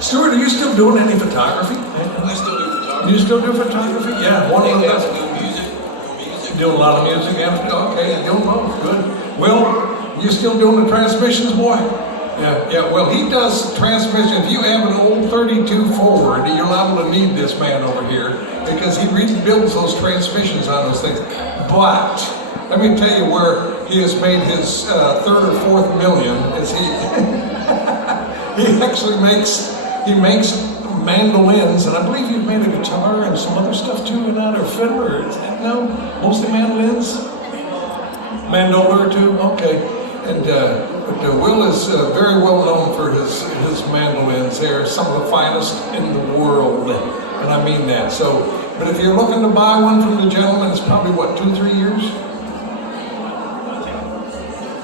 Stuart, are you still doing any photography? I still do photography. You still do photography? Yeah, one of the best. Do music. Doing a lot of music after? Okay, doing both. Good. Will, you still doing the transmissions, boy? Yeah. Well, he does transmission. If you have an old 32 Ford, you're liable to need this man over here because he rebuilds those transmissions on those things. But let me tell you where he has made his third or fourth million. Is he? He actually makes mandolins, and I believe you've made a guitar and some other stuff too, and not or fiddler. No, mostly mandolins. Mandola or two. Okay. And Will is very well known for his mandolins. They're some of the finest in the world, and I mean that. So, but if you're looking to buy one from the gentleman, it's probably what, 2-3 years?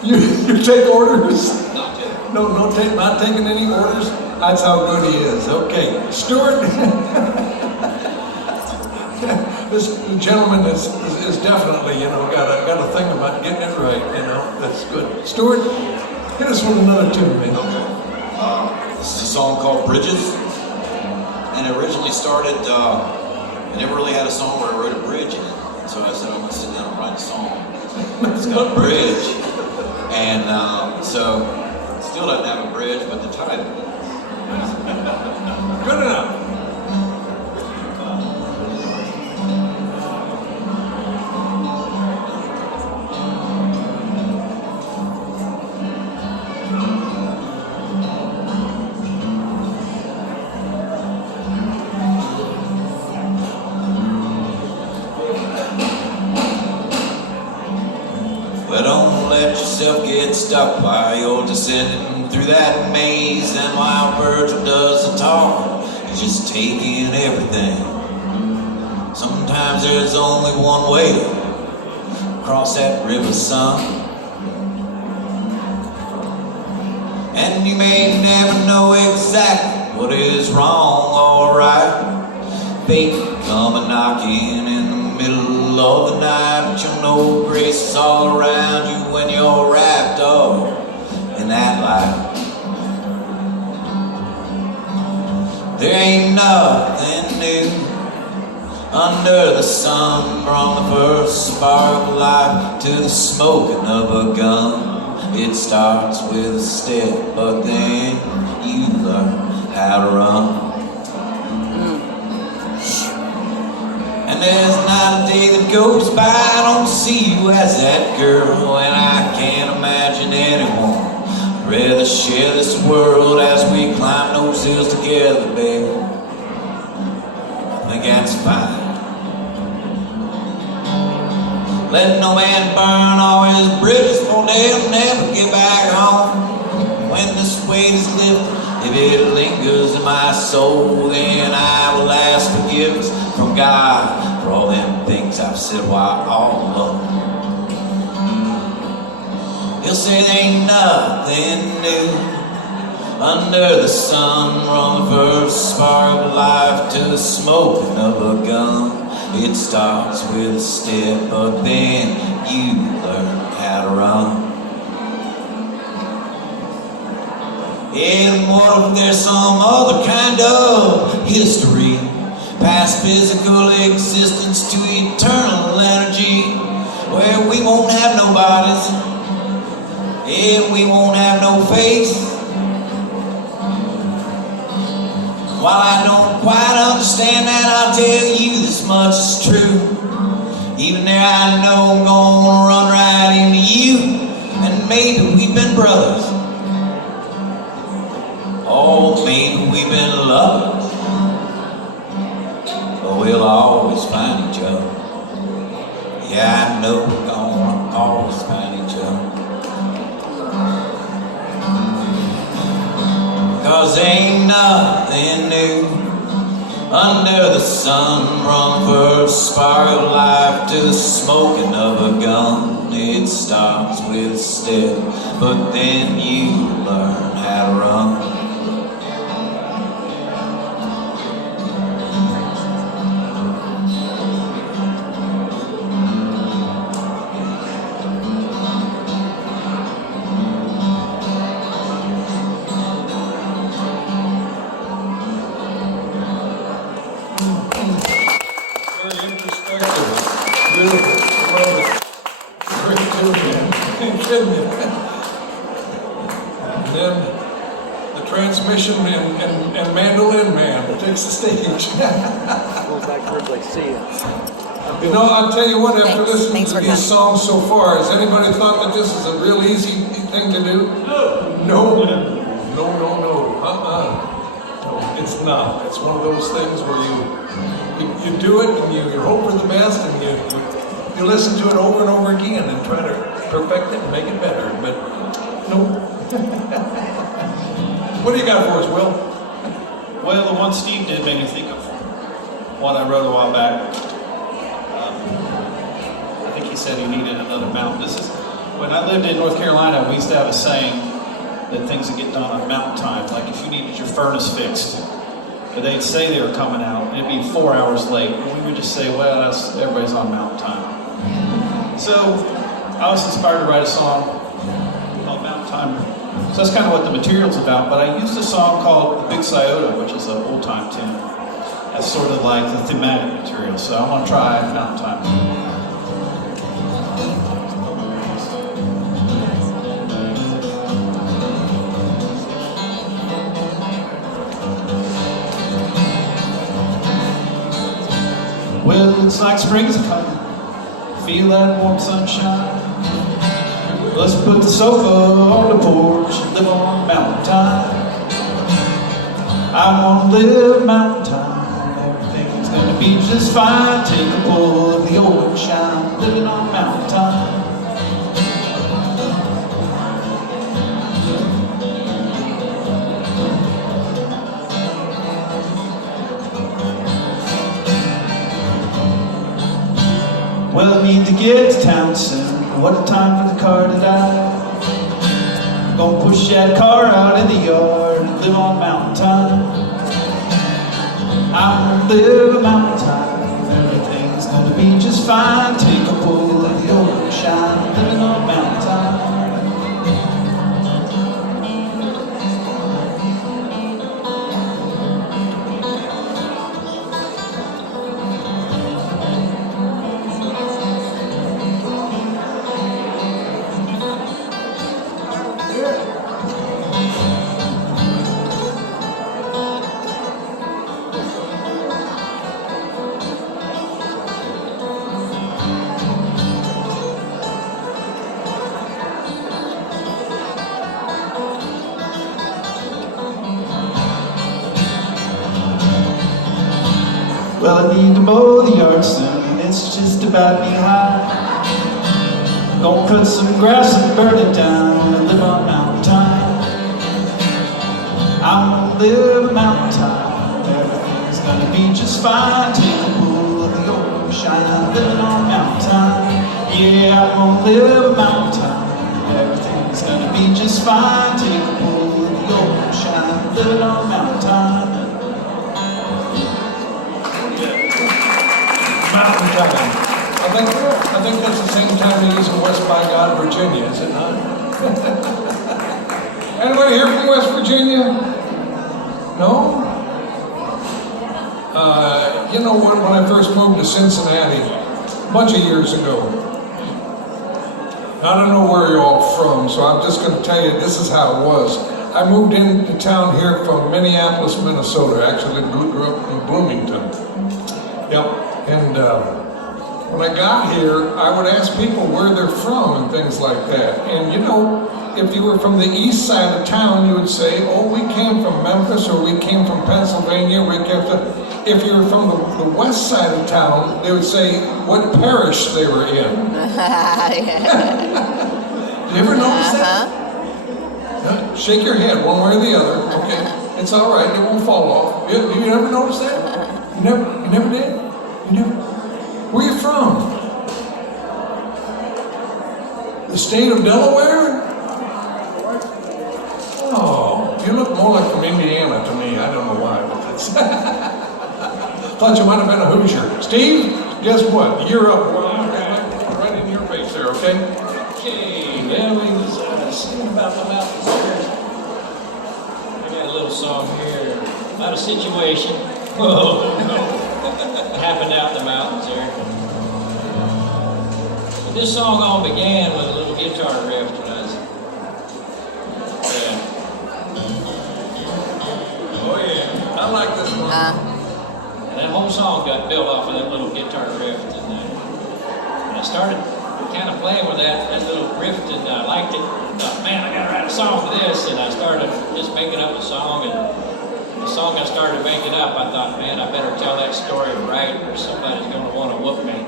You take orders? No, not taking any orders. That's how good he is. Okay, Stuart. This gentleman is definitely, got a thing about getting it right, that's good. Stuart, hit us with another tune, man. Okay. This is a song called Bridges, and it originally started, I never really had a song where I wrote a bridge in it, so I said I'm going to sit down and write a song. It's got a bridge, and so it still doesn't have a bridge, but the title. Good enough. Well, don't let yourself get stuck while you're descending through that maze. And while Virgil does the talk, he's just taking everything. Sometimes there's only one way across that river, son. And you may never know exactly what is wrong or right. Fate come a knocking in the middle of the night, but you'll know grace is all around you when you're wrapped up in that light. There ain't nothing new under the sun, from the first spark of life to the smoking of a gun. It starts with a step, but then you learn how to run. And there's not a day that goes by I don't see you as that girl, and I can't imagine anyone I'd rather share this world as we climb those hills together, baby. I think that's fine. Let no man burn all his bridges, for they'll never get back home. When this weight is lifted, if it lingers in my soul, then I will ask forgiveness from God for all them things I've said while all alone. He'll say there ain't nothing new under the sun, from the first spark of life to the smoking of a gun. It starts with a step, but then you learn how to run. And what if there's some other kind of history, past physical existence to eternal energy, where we won't have no bodies, and we won't have no face? While I don't quite understand that, I'll tell you this much is true. Even there I know I'm gonna run right into you, and maybe we've been brothers. Oh, maybe we've been lovers, but we'll always find each other. Yeah, I know we're gonna always find each other. 'Cause ain't nothing new under the sun, from first spark of life to the smoking of a gun. It starts with a step, but then you learn how to run. transmission and mandolin man takes the stage. Goes back towards like see ya. You know, I'll tell you what, after Thanks. listening Thanks to for these coming. songs so far, has anybody thought that this is a real easy thing to do? No. No, it's not. It's one of those things where you do it and you hope for the best and you listen to it over and over again and try to perfect it and make it better. But no. What do you got for us, Will? Well, the one Steve did made me think of one I wrote a while back. I think he said he needed another mountain. This is when I lived in North Carolina. We used to have a saying that things would get done on mountain time. Like if you needed your furnace fixed, but they'd say they were coming out, and it'd be 4 hours late. And we would just say, well, everybody's on mountain time. So I was inspired to write a song called Mountain Time. So that's kind of what the material's about. But I used a song called The Big Scioto, which is an old time tune. That's sort of like the thematic material. So I want to try Mountain Time. Well, it looks like spring's coming. Feel that warm sunshine. Let's put the sofa on the porch and live on mountain time. I want to live mountain time. Everything's gonna be just fine. Take a pull of the old shine. Living on mountain time. Well, I need to get to town soon. What a time for the car to die. Gonna push that car out in the yard and live on mountain time. I'm gonna live mountain time. Everything's gonna be just fine. Take a pull of the old shine. Living on mountain time. Well, I need to mow the yard soon, it's just about knee high. Gonna cut some grass and burn it down and live on mountain time. I'm gonna live mountain time, everything's gonna be just fine. Take a pull of the old shine, living on mountain time. Yeah, I'm gonna live mountain time, everything's gonna be just fine. Take a pull of the old shine, living on mountain time. Mountain time. I think that's the same time they use in West by God, Virginia, is it not? Anybody here from West Virginia? No? You know what, when I first moved to Cincinnati, a bunch of years ago, I don't know where you're all from, so I'm just going to tell you this is how it was. I moved into town here from Minneapolis, Minnesota. Actually, grew up in Bloomington. Yep. And when I got here, I would ask people where they're from and things like that. And you know, if you were from the east side of town, you would say, oh, we came from Memphis or we came from Pennsylvania. If you were from the west side of town, they would say what parish they were in. Did you ever notice that? Shake your head one way or the other. Okay, it's all right. It won't fall off. You never noticed that? You never did? Where are you from? The state of Delaware? Oh, you look more like from Indiana to me. I don't know why, but it's thought you might have been a Hoosier. Steve, guess what? You're up. Right in your face there, okay? Okay, well, we was singing about the mountains there. I got a little song here about a situation. Whoa, no. Happened out in the mountains there. But this song all began with a little guitar riff that I was like this one. And that whole song got built off of that little guitar riff. And I started kind of playing with that little riff, and I liked it. I thought, man, I gotta write a song for this. And I started just making up a song. And the song I started making up, I thought, man, I better tell that story right, or somebody's gonna want to whoop me.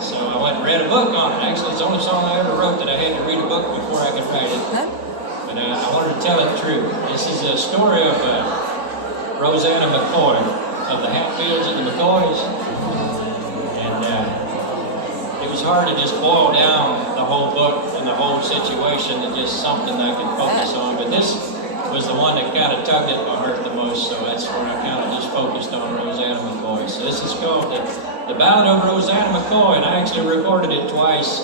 So I went and read a book on it. Actually, it's the only song I ever wrote that I had to read a book before I could write it. But I wanted to tell it true. This is a story of Rosanna McCoy, of the Hatfields and the McCoys. And it was hard to just boil down the whole book and the whole situation to just something I could focus on. But this was the one that kind of tugged at my heart the most, so that's where I kind of just focused on Rosanna McCoy. So this is called the Ballad of Rosanna McCoy, and I actually recorded it twice,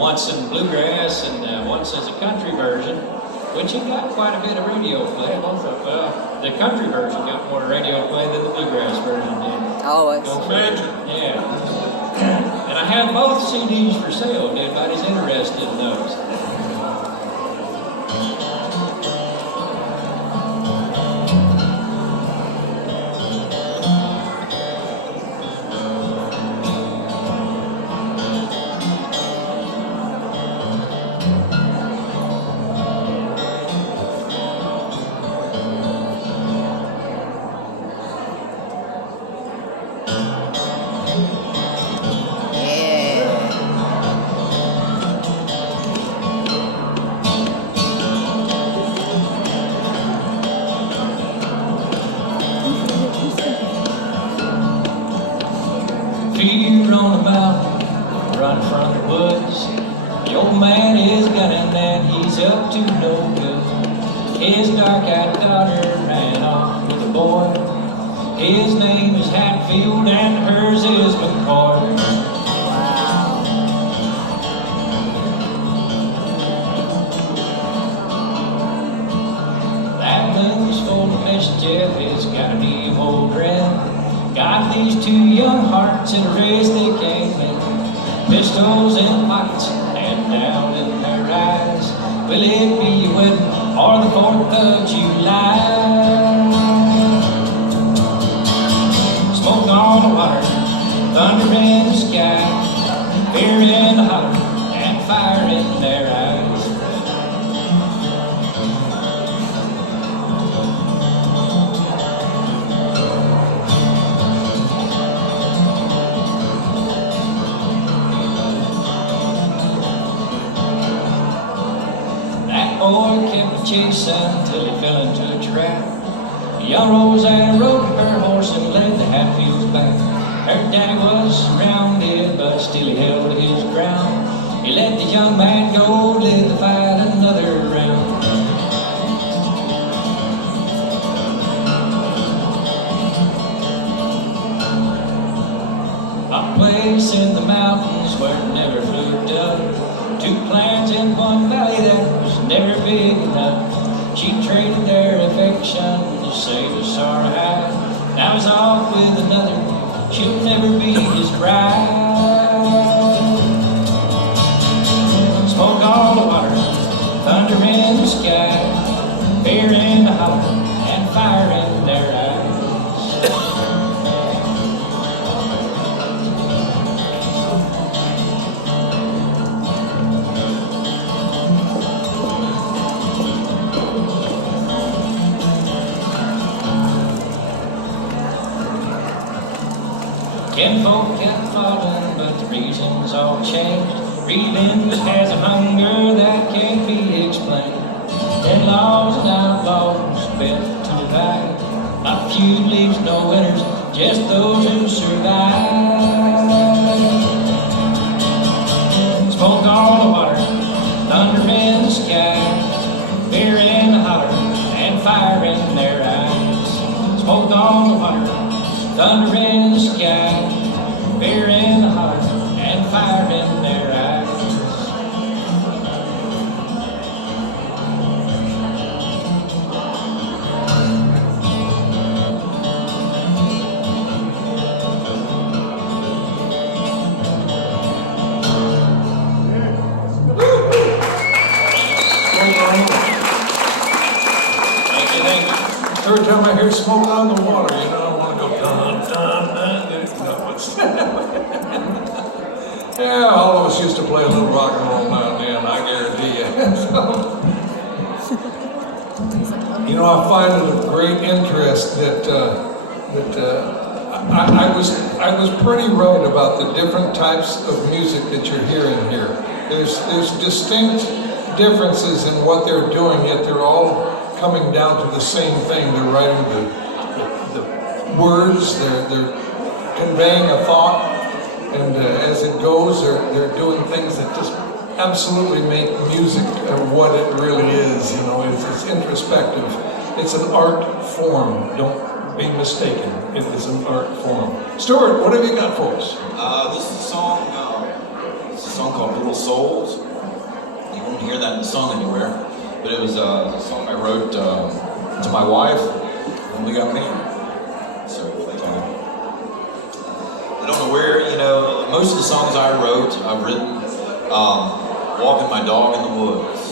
once in bluegrass and once as a country version, which it got quite a bit of radio play. Both of the country version got more radio play than the bluegrass version did. Always. Imagine. Yeah. And I have both CDs for sale if anybody's interested in those. Fear on the mountain, right from the woods. The old man is gunning and he's up to no good. His dark-eyed daughter ran off with a boy. His name is Hatfield and hers is McCoy. That moon's full of mischief, it's got a new old dread. Got these two young hearts in a race they can't win. Pistols in pockets and down in their eyes. Will it be a wedding or the 4th of July? Smoke on the water, thunder in the sky, fear in the holler, and fire in their eyes. Boy kept chasing till he fell into a trap. Young Rosanna rode her horse and led the Hatfields back. Her daddy was surrounded, but still he held his ground. He let the young man go, live to fight another round. A place in the mountains where it never flew a dove. 2 plants in one valley that was never big enough. She traded their affection to save a sorrow high. Now he's off with another, she'll never be his bride. Smoke on the water, thunder in the sky, fear in the holler, and fire in their eyes. Kinfolk kept falling, but the reasons all changed. Revenge has a hunger that can't be explained. Dead laws and outlaws bent to divide. A feud leaves no winners, just those who survive. Smoke on the water, thunder in the sky, fear in the holler, and fire in their eyes. Smoke on the water, thunder in the sky, fear in the heart, and fire in their eyes. Thank you, thank you. Every time I hear smoke on the water, you know, I want to go dun dun dun. No, it's yeah, all of us used to play a little rock and roll now and then, I guarantee you. You know, I find it of great interest that I was pretty right about the different types of music that you're hearing here. There's distinct differences in what they're doing, yet they're all coming down to the same thing. They're writing the words, they're conveying a thought, and as it goes, they're doing things that just absolutely make music what it really is. You know, it's introspective. It's an art form. Don't be mistaken. It is an art form. Stuart, what have you got for us? This is a song. It's a song called "Little Souls." You won't hear that in the song anywhere, but it was a song I wrote to my wife when we got married. So I don't know where. You know, most of the songs I've written walking my dog in the woods.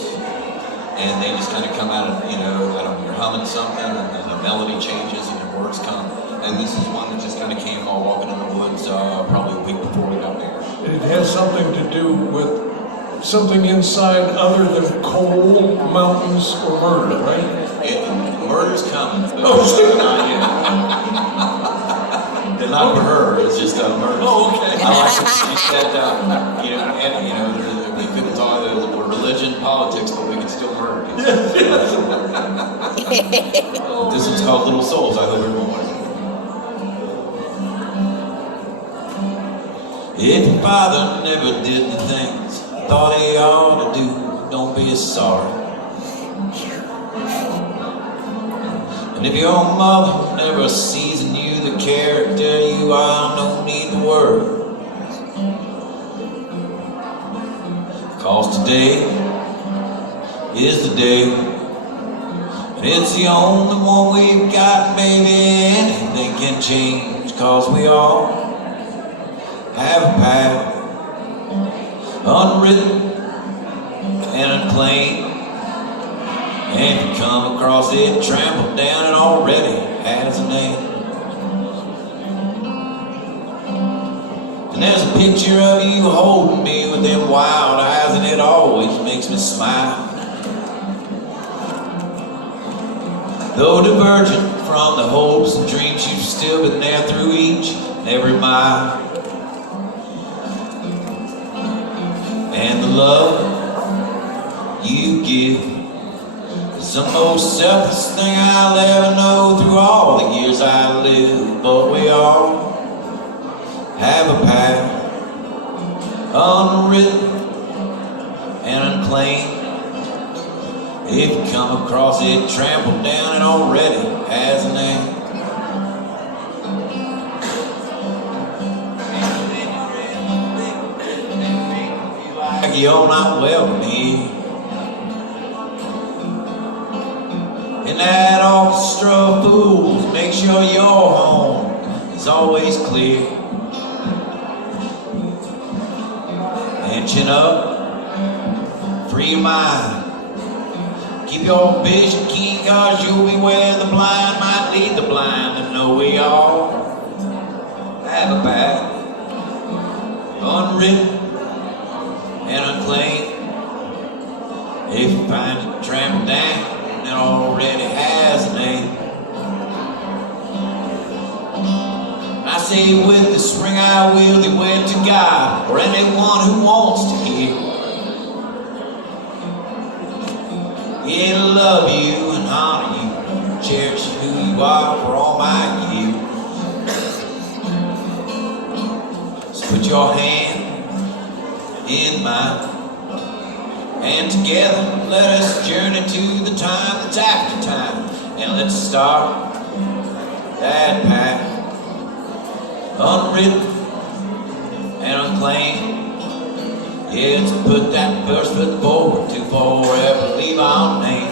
And they just kind of come out of, you know, I don't know, you're humming something and then the melody changes and your words come. And this is one that just kind of came while walking in the woods probably a week before we got married. It has something to do with something inside other than coal, mountains, or murder, right? Murder's coming, but Oh, not yet. They're not for her, it's just murder. Oh, okay. I like what she said, you know, and, you know, we couldn't talk about religion, politics, but we can still murder. This one's called Little Souls. I hope everyone wants it. If your father never did the things I thought he ought to do, don't be sorry. And if your mother never sees in you the character you are, no need to worry. 'Cause today is the day, and it's the only one we've got, baby. Anything can change, 'cause we all have a path, unwritten and unclaimed. And if you come across it, trampled down, it already has a name. And there's a picture of you holding me with them wild eyes, and it always makes me smile. Though divergent from the hopes and dreams, you've still been there through each and every mile. And the love you give is the most selfless thing I'll ever know through all the years I live. But we all have a path, unwritten and unclaimed. If you come across it, trampled down, it already has a name. Like you're not welcome here. In that orchestra of fools, make sure your home is always clear. And chin up, free your mind. Keep your vision keen, 'cause you'll be where the blind might lead the blind. And know we all have a path, unwritten and unclaimed. If you find it trampled down, it already has a name. I say with the spring I will thee wed to God, or anyone who wants to hear. Yeah, love you and honor you, cherish who you are for all my years. So put your hand in mine, and together let us journey to the time that's after time. And let's start that path, unwritten and unclaimed. Yeah, to put that first foot forward to forever leave our name.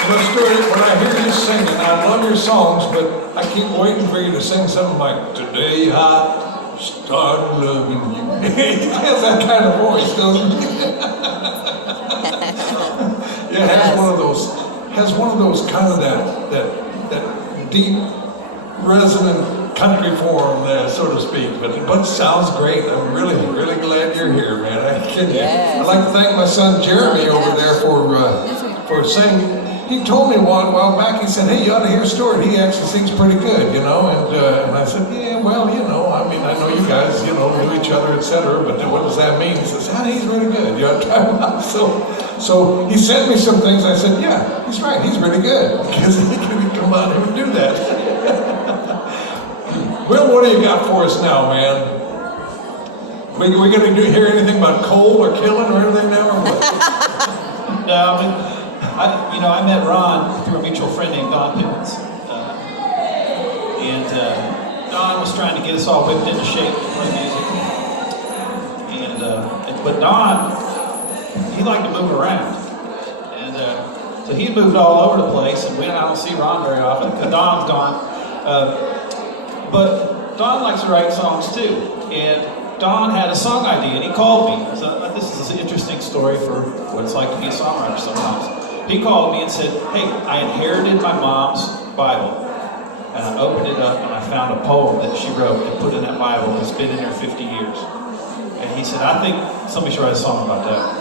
You know, Stuart, when I hear you singing, I love your songs, but I keep waiting for you to sing something like, "Today I started loving you." He has that kind of voice, doesn't he? Yeah, it has one of those kind of that deep, resonant country form, so to speak. But it sounds great. I'm really glad you're here, man. I'd like to thank my son Jeremy over there for saying. He told me a while back. He said, "Hey, you ought to hear Stuart. He actually sings pretty good, you know." And I said, "Yeah, well, you know, I mean, I know you guys, you know, knew each other, etc. But then what does that mean?" He says, "He's really good." You know what I'm talking about? So he sent me some things. I said, "Yeah, he's right. He's really good because he can come out here and do that." Will, what do you got for us now, man? We gonna hear anything about coal or killing or anything now, or what? No, I met Ron through a mutual friend named Don Pippins. Don was trying to get us all whipped into shape to play music. But Don, he liked to move around. And so he moved all over the place, and I don't see Ron very often because Don's gone. But Don likes to write songs too. And Don had a song idea, and he called me. So this is an interesting story for what it's like to be a songwriter sometimes. He called me and said, "Hey, I inherited my mom's Bible." And I opened it up and I found a poem that she wrote and put in that Bible that's been in there 50 years. And he said, "I think somebody should write a song about that."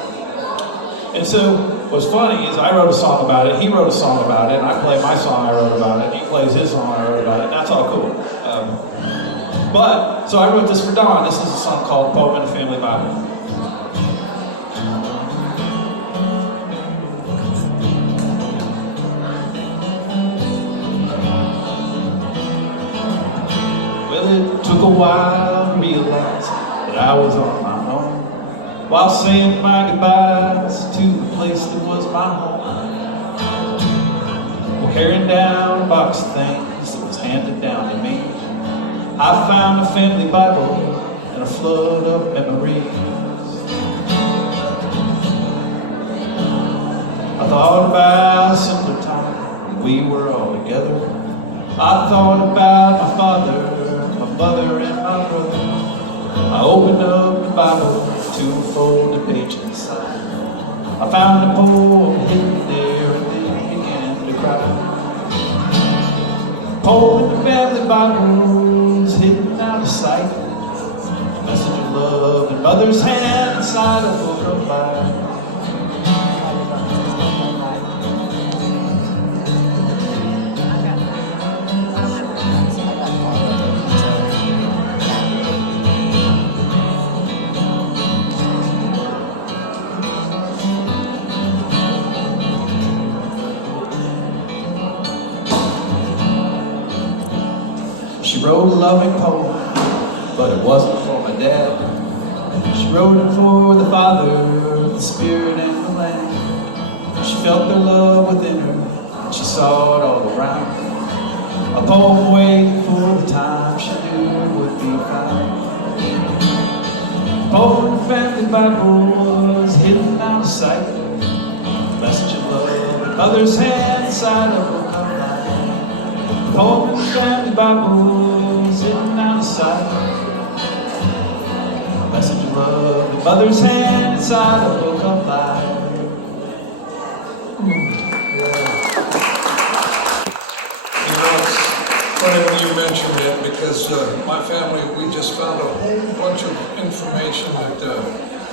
And so what's funny is I wrote a song about it, he wrote a song about it, and I play my song I wrote about it, and he plays his song I wrote about it, and that's all cool. So I wrote this for Don. This is a song called Poem in a Family Bible. It took a while to realize that I was on my own while saying my goodbyes to the place that was my home. Well, carrying down a box of things that was handed down to me, I found a family Bible and a flood of memories. I thought about a simpler time when we were all together. I thought about my father, my mother, and my brother. I opened up the Bible to unfold the page inside. I found a poem hidden there and then began to cry. Poem in the family Bible is hidden out of sight. A message of love in mother's hand inside a book of life. She wrote a loving poem, but it wasn't for my dad. She wrote it for the Father, the Spirit, and the Lamb. She felt their love within her, and she saw it all around. A poem waiting for the time she knew it would be found. Poem in the family Bible was hidden out of sight. Message of love in mother's hand inside a book of life. Poem in the family Bible sitting outside. A message of love in mother's hand inside a book of life. You know, it's funny when you mentioned it because my family, we just found a whole bunch of information that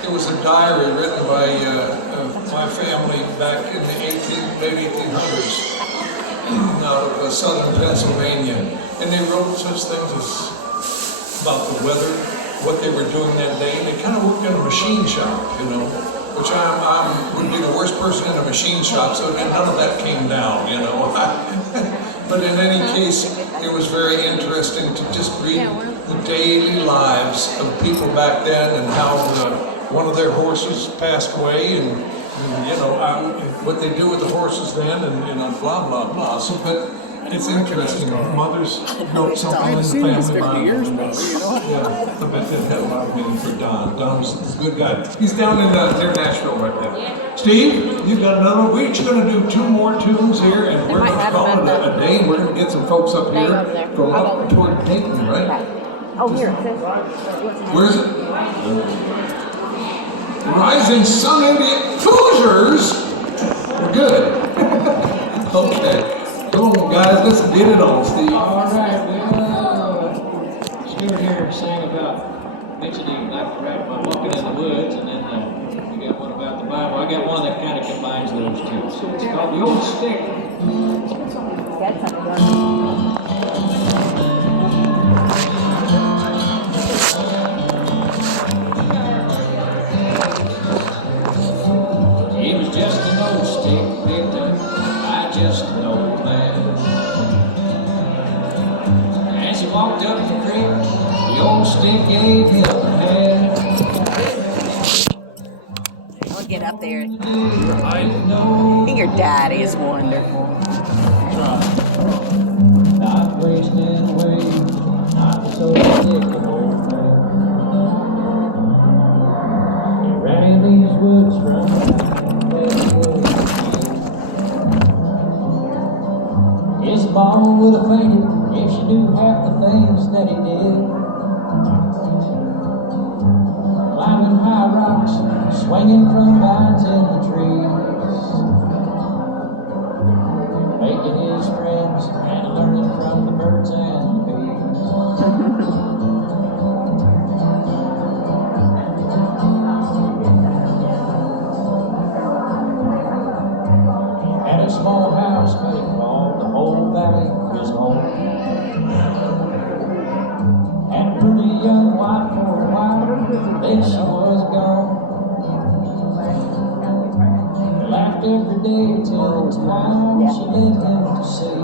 it was a diary written by my family back in the late 1800s. Out of southern Pennsylvania, and they wrote such things as about the weather, what they were doing that day. They kind of worked in a machine shop, you know, which I would be the worst person in a machine shop, so none of that came down, you know. But in any case, it was very interesting to just read the daily lives of people back then and how one of their horses passed away, and you know, what they do with the horses then, and you know, blah blah blah. So, but it's interesting. Mothers wrote something in the family Bible. Years ago, you know? Yeah, I bet that had a lot of meaning for Don. Don's a good guy. He's down in near Nashville right now. Steve, you've got another one. We're just going to do 2 more tunes here, and we're going to call it a day. We're going to get some folks up here from up toward Dayton, right? Oh, here. Where is it? Rising Sun Indian Hoosiers. We're good. Okay. Come on, guys, let's get it on, Steve. All right, well, Stuart here sang about mentioning like about walking in the woods, and then we got one about the Bible. I got one that kind of combines those two. So it's called The Old Stick. He was just an old stick picked up by just an old man. As he walked up the creek, the old stick gave him a hand. I'll get up there. I didn't know Your daddy is wonderful. not wasting away, not so stick an old man. He ran in these woods from his mama would have fainted if she knew half the things that he did. Climbing high rocks, swinging from vines in the trees, making his friends and learning from the birds and the bees. He had a small house, but he called the whole valley his home. And a pretty young wife for a while, then she was gone. He laughed every day till the time she led him to see.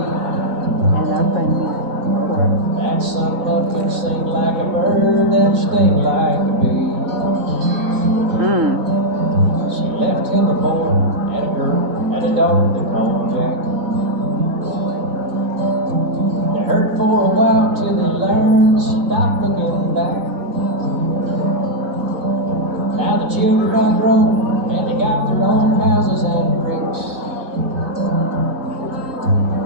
That son of a could sing like a bird and sting like a bee. She left him a boy and a girl and a dog they called Jack. They hurt for a while till they learned stop looking back. Now the children are grown and they got their own houses and creeks.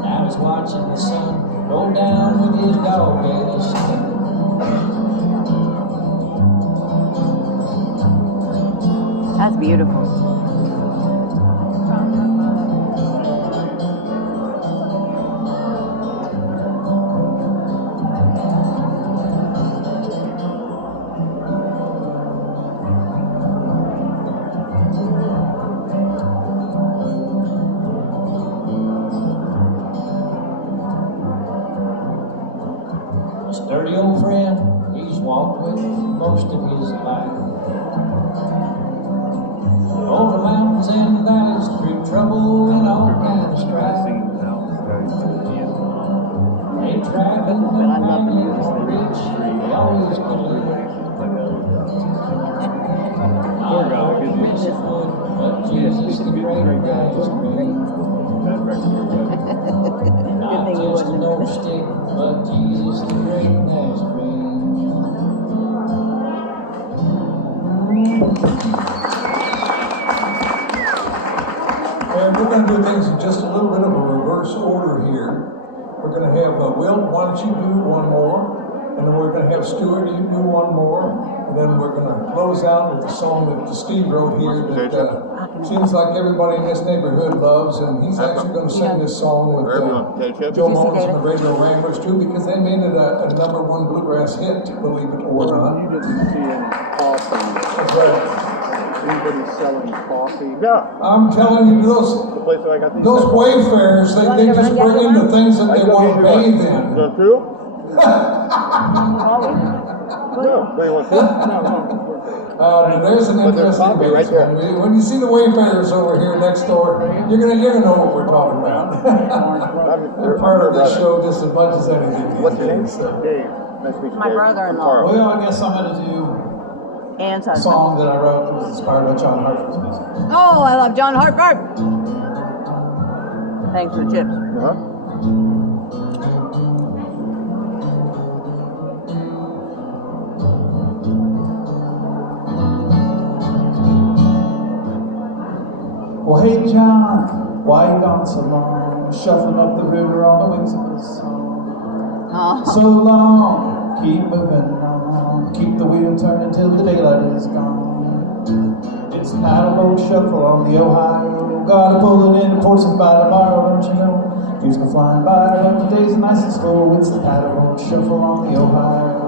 Now he's watching the sun roll down with his dog and his stick. That's beautiful. A sturdy old friend he's walked with most of his life. Over mountains and valleys, through trouble and all kinds of strife. They tried and companion for each, they always believed. Not all piece of wood, but Jesus the great guy's great. Not just an old stick, but Jesus the great Nazarene. And we're going to do things in just a little bit of a reverse order here. We're going to have, Will, why don't you do one more? And then we're going to have Stuart, you do one more. And then we're going to close out with the song that Steve wrote here that seems like everybody in this neighborhood loves. And he's actually going to sing this song with Joe Mullins and the Radio Ramblers too, because they made it a #1 bluegrass hit, believe it or not. You didn't see any coffee. That's right. Anybody selling coffee? Yeah, I'm telling you, the place that I got these. those wayfarers, they just bring in the things that they want to bathe in. The two? No. Wait, you want two? No. There's an But there's interesting coffee right base. there. When you see the wayfarers over here next door, you're gonna know what we're talking about. They're part of the show just as much as anything. What's your name? So. Dave. Nice to meet you, My Dave. brother-in-law. Carl. Well, I guess I'm gonna do Ann's a husband. song that I wrote that was inspired by John Hartford's music. Oh, I love John Hartford. Thanks for the chips. Well, hey John, why you gone so long? Shuffling up the river on the wings of the sun. Oh. So long, keep moving on. Keep the wheel turning till the daylight is gone. It's an out-of-road shuffle on the Ohio. gotta pull it into Portsmouth by tomorrow, don't you know? Years go flying by, but the days are nice and slow. It's the paddle boat shuffle on the Ohio.